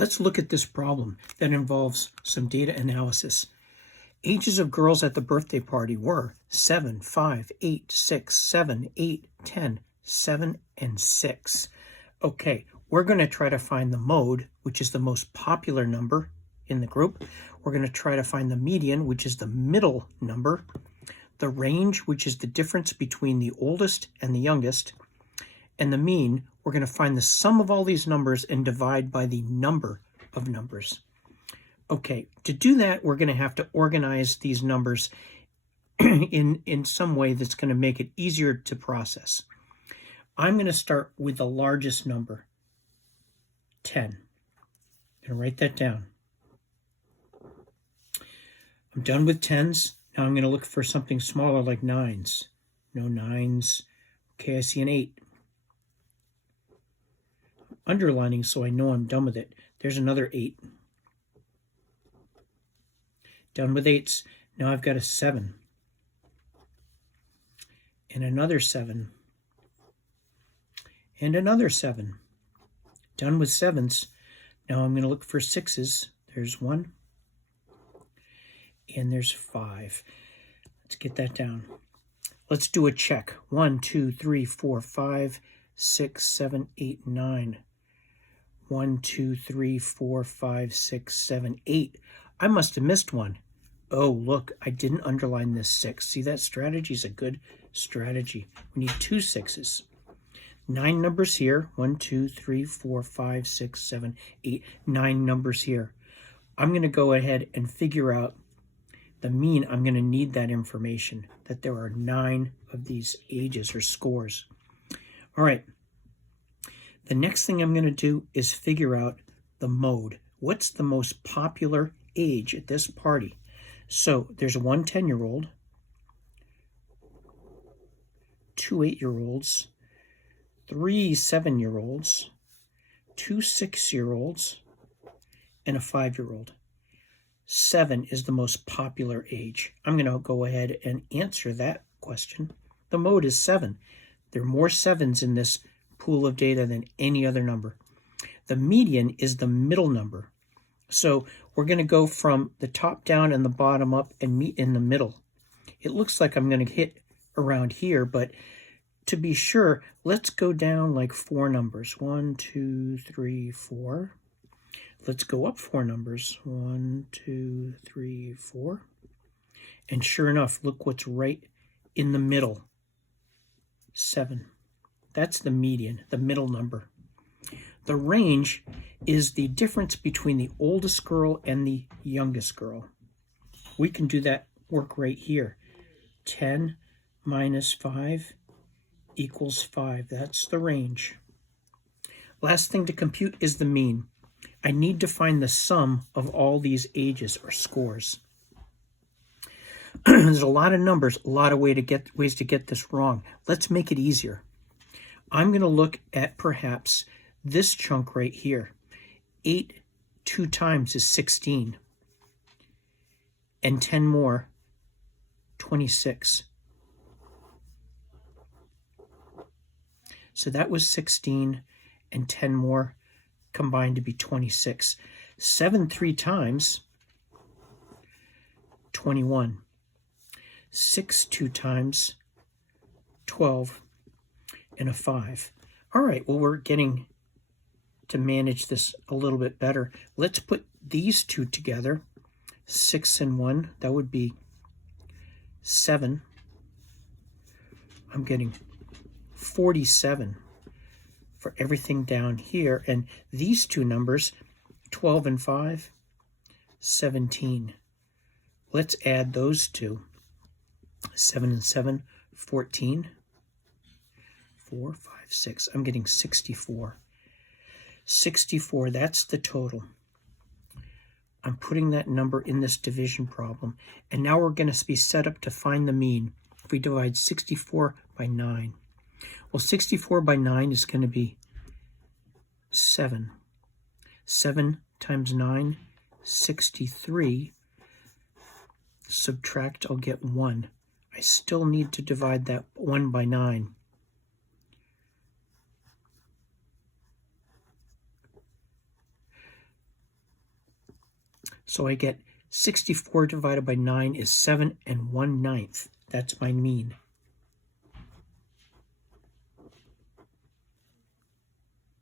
Let's look at this problem that involves some data analysis. Ages of girls at the birthday party were 7, 5, 8, 6, 7, 8, 10, 7, and 6. Okay, we're going to try to find the mode, which is the most popular number in the group. We're going to try to find the median, which is the middle number, the range, which is the difference between the oldest and the youngest, and the mean. We're going to find the sum of all these numbers and divide by the number of numbers. Okay, to do that, we're going to have to organize these numbers in some way that's going to make it easier to process. I'm going to start with the largest number, 10. I'm going to write that down. I'm done with 10s. Now I'm going to look for something smaller like 9s. No 9s. Okay, I see an 8. I'm underlining so I know I'm done with it. There's another 8. Done with 8s. Now I've got a 7. And another 7. And another 7. Done with 7s. Now I'm going to look for 6s. There's 1. And there's 5. Let's get that down. Let's do a check. 1, 2, 3, 4, 5, 6, 7, 8, 9. 1, 2, 3, 4, 5, 6, 7, 8. I must have missed one. Oh, look, I didn't underline this 6. See, that strategy is a good strategy. We need 2 6s. 9 numbers here. 1, 2, 3, 4, 5, 6, 7, 8. 9 numbers here. I'm going to go ahead and figure out the mean. I'm going to need that information, that there are 9 of these ages or scores. All right. The next thing I'm going to do is figure out the mode. What's the most popular age at this party? So there's one 10-year-old, 2 8-year-olds, 3 7-year-olds, 2 6-year-olds, and a 5-year-old. 7 is the most popular age. I'm going to go ahead and answer that question. The mode is 7. There are more 7s in this pool of data than any other number. The median is the middle number. So we're going to go from the top down and the bottom up and meet in the middle. It looks like I'm going to hit around here, but to be sure, let's go down like 4 numbers. 1, 2, 3, 4. Let's go up 4 numbers. 1, 2, 3, 4. And sure enough, look what's right in the middle. 7. That's the median, the middle number. The range is the difference between the oldest girl and the youngest girl. We can do that work right here. 10 minus 5 equals 5. That's the range. Last thing to compute is the mean. I need to find the sum of all these ages or scores. There's a lot of numbers, a lot of ways to get this wrong. Let's make it easier. I'm going to look at perhaps this chunk right here. 8 2 times is 16. And 10 more, 26. So that was 16, and 10 more combined to be 26. 7 3 times, 21. 6 2 times, 12, and a 5. All right, well, we're getting to manage this a little bit better. Let's put these two together. 6 and 1, that would be 7. I'm getting 47 for everything down here. And these two numbers, 12 and 5, 17. Let's add those two. 7 and 7, 14. 4, 5, 6. I'm getting 64. 64, that's the total. I'm putting that number in this division problem. And now we're going to be set up to find the mean. If we divide 64 by 9. Well, 64 by 9 is going to be 7. 7 times 9, 63. Subtract, I'll get 1. I still need to divide that 1 by 9. So I get 64 divided by 9 is 7 1/9. That's my mean.